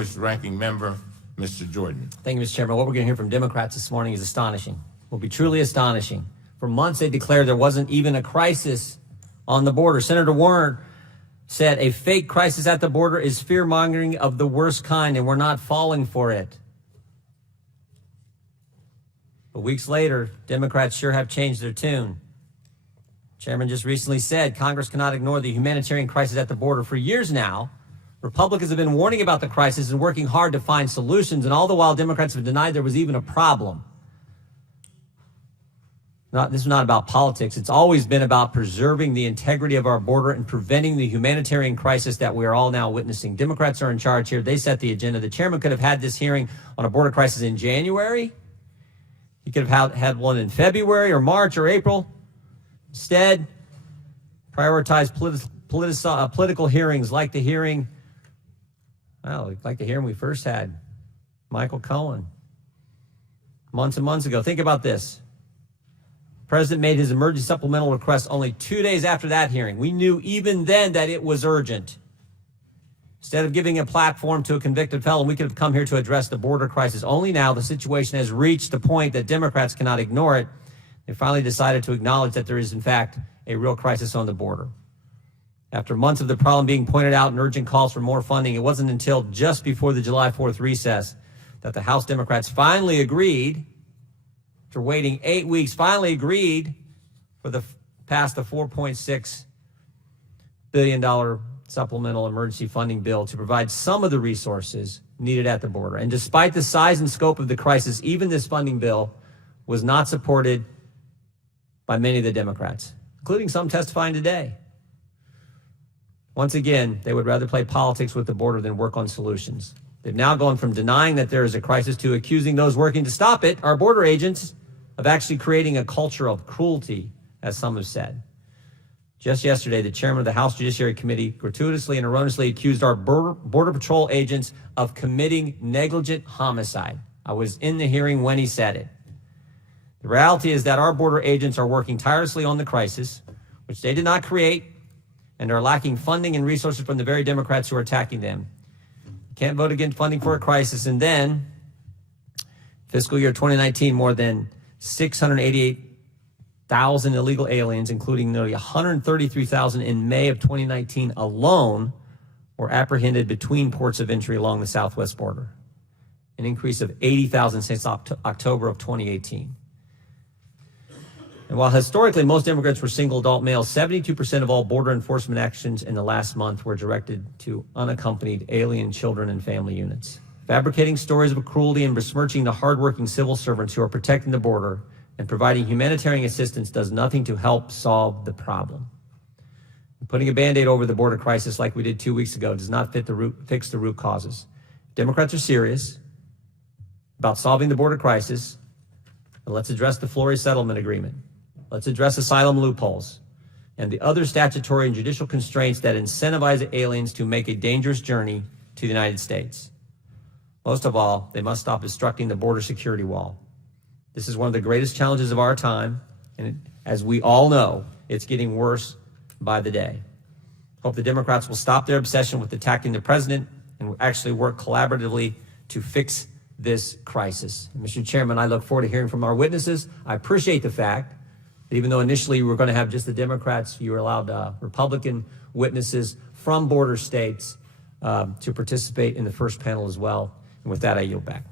Distinguished Ranking Member, Mr. Jordan. Thank you, Mr. Chairman. What we're going to hear from Democrats this morning is astonishing. Will be truly astonishing. For months, they declared there wasn't even a crisis on the border. Senator Warner said a fake crisis at the border is fear-mongering of the worst kind, and we're not falling for it. But weeks later, Democrats sure have changed their tune. Chairman just recently said Congress cannot ignore the humanitarian crisis at the border. For years now, Republicans have been warning about the crisis and working hard to find solutions, and all the while Democrats have denied there was even a problem. This is not about politics. It's always been about preserving the integrity of our border and preventing the humanitarian crisis that we are all now witnessing. Democrats are in charge here. They set the agenda. The chairman could have had this hearing on a border crisis in January. He could have had one in February or March or April. Instead, prioritize political hearings like the hearing we first had, Michael Cohen, months and months ago. Think about this. The president made his emergency supplemental request only 2 days after that hearing. We knew even then that it was urgent. Instead of giving a platform to a convicted felon, we could have come here to address the border crisis. Only now the situation has reached the point that Democrats cannot ignore it. They finally decided to acknowledge that there is, in fact, a real crisis on the border. After months of the problem being pointed out and urgent calls for more funding, it wasn't until just before the July 4th recess that the House Democrats finally agreed, after waiting 8 weeks, finally agreed for pass the $4.6 billion supplemental emergency funding bill to provide some of the resources needed at the border. And despite the size and scope of the crisis, even this funding bill was not supported by many of the Democrats, including some testifying today. Once again, they would rather play politics with the border than work on solutions. They've now gone from denying that there is a crisis to accusing those working to stop it, our border agents, of actually creating a culture of cruelty, as some have said. Just yesterday, the chairman of the House Judiciary Committee gratuitously and erroneously accused our Border Patrol agents of committing negligent homicide. I was in the hearing when he said it. The reality is that our border agents are working tirelessly on the crisis, which they did not create, and are lacking funding and resources from the very Democrats who are attacking them. You can't vote against funding for a crisis and then, fiscal year 2019, more than 688,000 illegal aliens, including nearly 133,000 in May of 2019 alone, were apprehended between ports of entry along the southwest border, an increase of 80,000 since October of 2018. And while historically most immigrants were single adult males, 72% of all border enforcement actions in the last month were directed to unaccompanied alien children and family units. Fabricating stories of cruelty and besmirching the hardworking civil servants who are protecting the border and providing humanitarian assistance does nothing to help solve the problem. Putting a Band-Aid over the border crisis like we did 2 weeks ago does not fix the root causes. Democrats are serious about solving the border crisis, and let's address the Flores settlement agreement. Let's address asylum loopholes and the other statutory and judicial constraints that incentivize aliens to make a dangerous journey to the United States. Most of all, they must stop obstructing the border security wall. This is one of the greatest challenges of our time, and as we all know, it's getting worse by the day. Hope the Democrats will stop their obsession with attacking the president and actually work collaboratively to fix this crisis. And Mr. Chairman, I look forward to hearing from our witnesses. I appreciate the fact that even though initially we were going to have just the Democrats, you were allowed Republican witnesses from border states to participate in the first panel as well. And with that, I yield back.